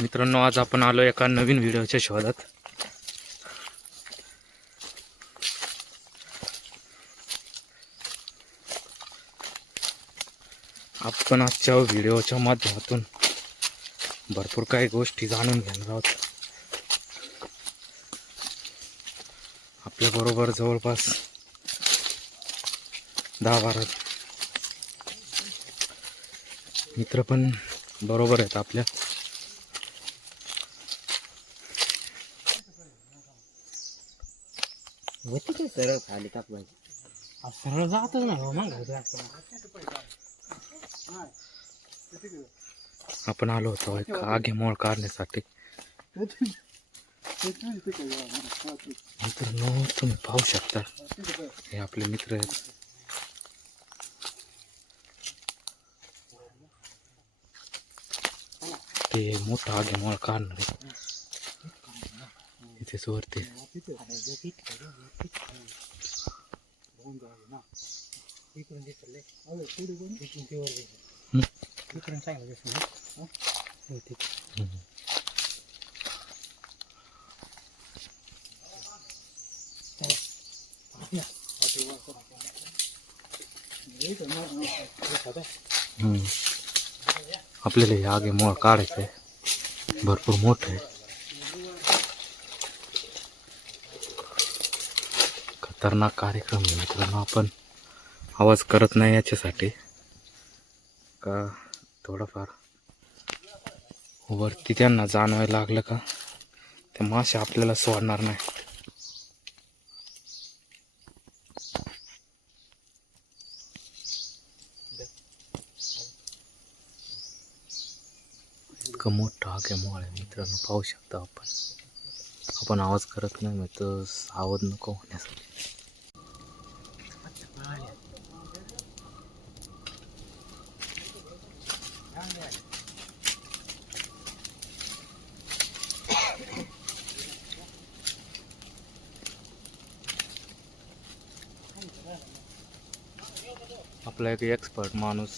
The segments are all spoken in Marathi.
मित्रांनो, आज आपण आलो एका नवीन व्हिडिओच्या शोधात. आपण आजच्या व्हिडिओच्या माध्यमातून भरपूर काही गोष्टी जाणून घेणार आहोत. आपल्या बरोबर जवळपास 10-12 मित्र पण बरोबर आहेत आपल्या. सरळ खाली टाकवायची, सरळ जातच नाही हो. मग आपण आलो होतो एक आगेमोळ काढण्यासाठी. मित्रांनो, तुम्ही पाहू शकता, हे आपले मित्र आहेत. ते मोठा आगेमोळ काढणार आहे इथेच वरती. आपल्याला हे आगेमोळ काढायचं आहे, भरपूर मोठं आहे. खतरनाक कार्यक्रम आहे मित्रांनो. आपण आवाज करत नाही याच्यासाठी का थोडंफार वरती त्यांना जाणवायला लागलं का ते मासे आपल्याला सोडणार नाही. इतकं मोठं आगेमोळ आहे मित्रांनो, पाहू शकता आपण आवाज करत नाही मग तर सावध नको होण्यासाठी. आपला एक एक्सपर्ट माणूस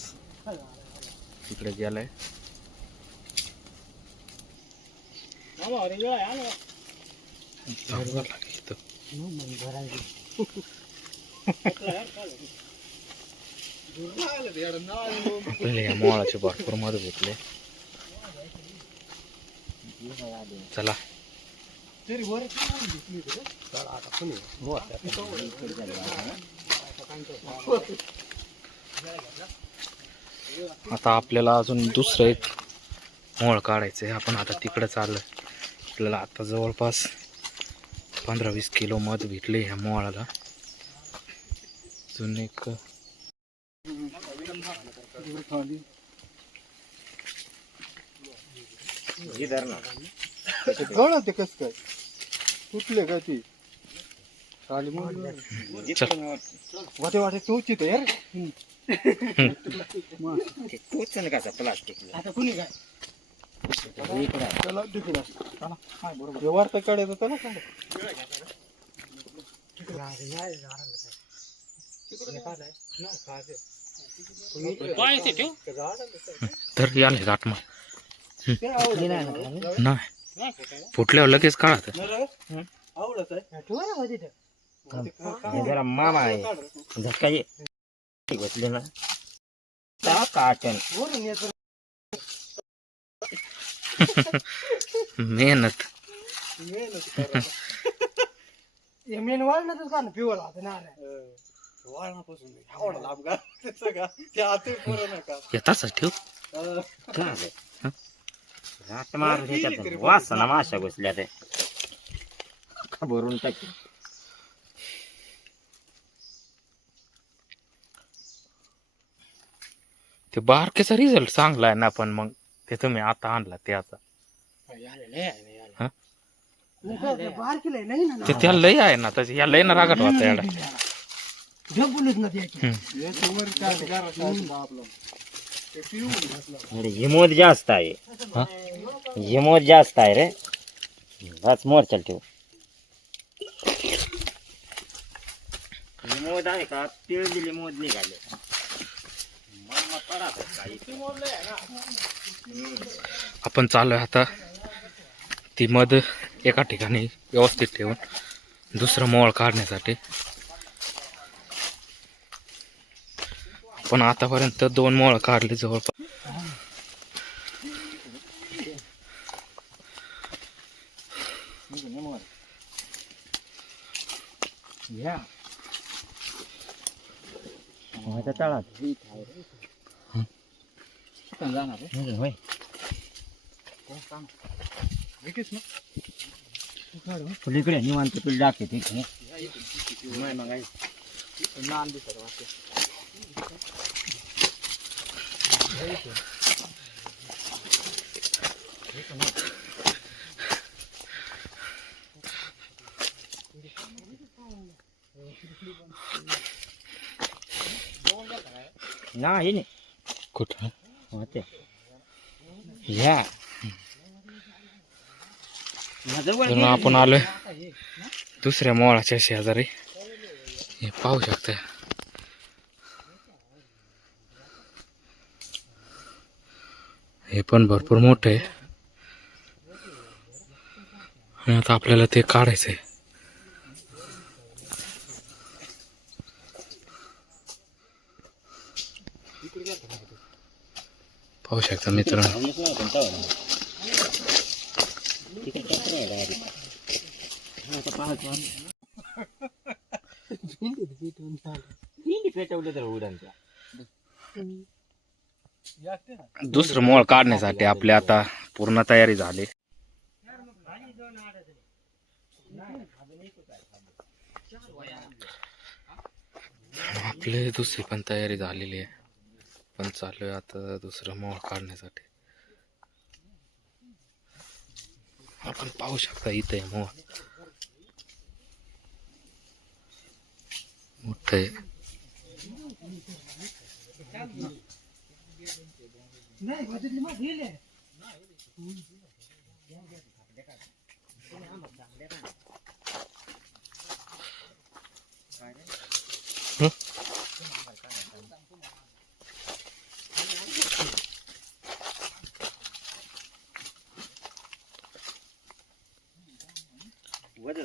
तिकडे गेलाय. आपल्याला या मोळाचे भरपूर मदत भेटले. चला आता आपल्याला अजून दुसरं एक मोळ काढायचं आहे. आपण आता तिकडे चाललोय. आपल्याला आता जवळपास 15-20 किलो मध भेटले ह्या मोळाला. अजून एक ते कस काय तुटले का ती वाटे वाटे तोची तर यार तोच ना का प्लास्टिक. आता कुणी काय चला तिकडे बरोबर व्यवहार तर काढायचं चला तर याले गाठ मग नाही फुटल्यावर लगेच काढा. जरा मामा आहे झटका बसले ना काटन मेहनत मेन वाळणातच का ना पिवळा होता ना वाळणापासून येताच ठेव. राट मार ह्याच्यात वासना माशा घुसल्या ते भरून टाकी. ते बारकेचा रिझल्ट चांगला आहे ना, पण मग ते तुम्ही आता आणला त्याचा ते त्याला लय आहे ना, त्याच्या या लय ना रागत होता एवढा. हिमोद जास्त आहे, हिमोद जास्त आहे रे. बस मोर्चाल ठेवू. हिमोद आहे का पिळलेली मोद निघाले. आपण चाललोय आता ती मध एका ठिकाणी व्यवस्थित ठेवून दुसरं मोळ काढण्यासाठी. पण आतापर्यंत 2 मोळ काढले जवळपास. पलीकडे निवांत तुला दाखवते नाही कुठं होते या तर आपण आलोय दुसऱ्या मोळाच्या शेजारी. हे पाहू शकता, हे पण भरपूर मोठं आहे आणि आता आपल्याला ते काढायचंय. पाहू शकता मित्रांनो, दुसरं मोळ काढण्यासाठी आपली आता पूर्ण तयारी झाली. आपली दुसरी पण तयारी झालेली आहे, पण चालू आहे आता दुसरं मोळ काढण्यासाठी. आपण पाहू शकता इथे मोळ मोठं आहे.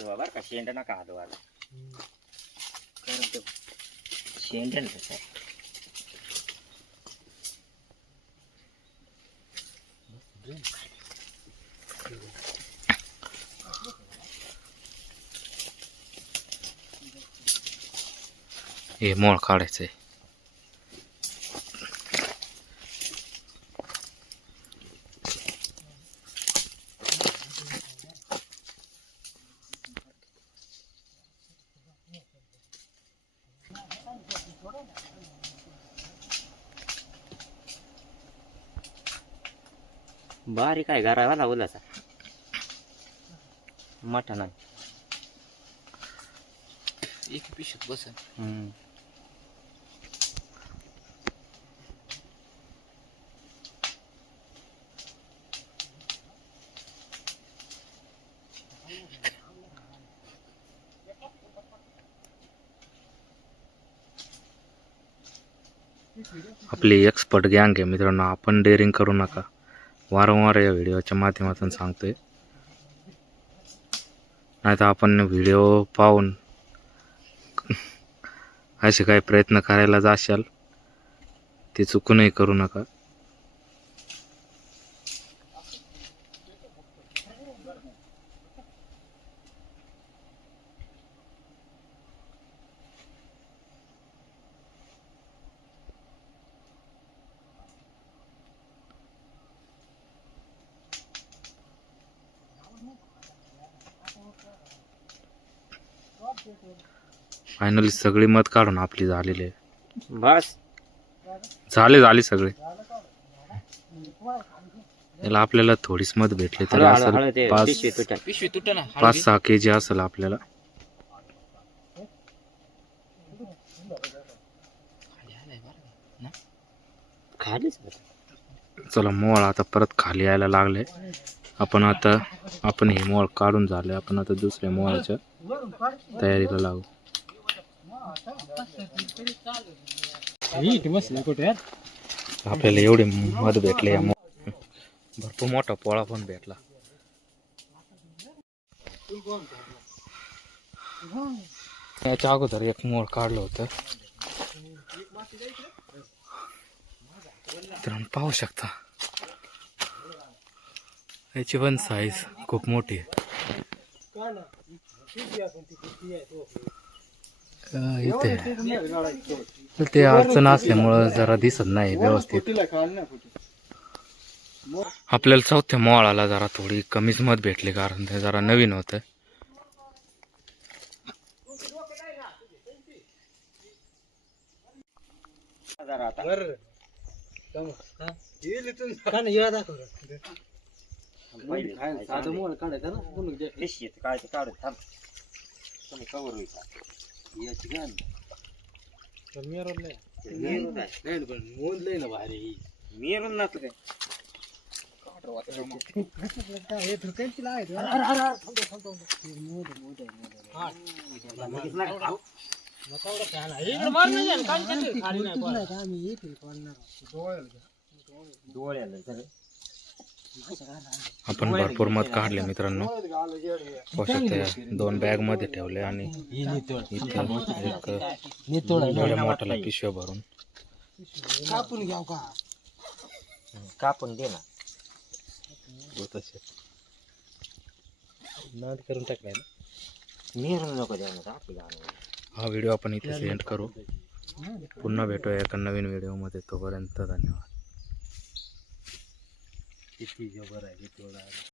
बरं का शेंड नका हात वाला शेंड हे मोळ काढायचंय. बारीक आहे घरावाला उलासा मोठा नाही. एक पिशवीत बसेल. आपली एक्सपर्ट गँग आहे मित्रांनो, आपण डेअरिंग करू नका. वारंवार या व्हिडिओच्या माध्यमातून सांगतोय, नाही तर आपण व्हिडिओ पाहून असे काही प्रयत्न करायला जाशाल ते चुकूनही करू नका. फायनली सगळी मध काढून आपली झालेली आहे. बस झाले सगळे. याला आपल्याला थोडीच मध भेटली तरी असेल 5-6 kg असेल आपल्याला. चला मोळ आता परत खाली यायला लागले. आपण हे मोळ काढून झाले. आपण आता दुसऱ्या मोळाच्या तयारीला लागू. आपल्याला एवढे मध भेटले. भरपूर मोठा पोळा पण भेटला. याच्या अगोदर एक मोळ काढलं होतं. तर पाहू शकता याची पण साईज खूप मोठी आहे. इथे ते अडचण असल्यामुळं जरा दिसत नाही व्यवस्थित. आपल्याला चौथ्या मोळाला जरा थोडी कमीच मत भेटली कारण ते जरा नवीन होतं. आपण भरपूर मध काढले मित्रांनो. पाहू शकता 2 बॅग मध्ये ठेवले आणि इथं एक एवढ्या मोठ्याला पिशव्या भरून कापून दे ना. करून टाकलाय. मिरून नको द्या ना. हा व्हिडिओ आपण इथे सेंड करू. पुन्हा भेटूया एका नवीन व्हिडिओमध्ये. तोपर्यंत धन्यवाद. किती जबर आहे.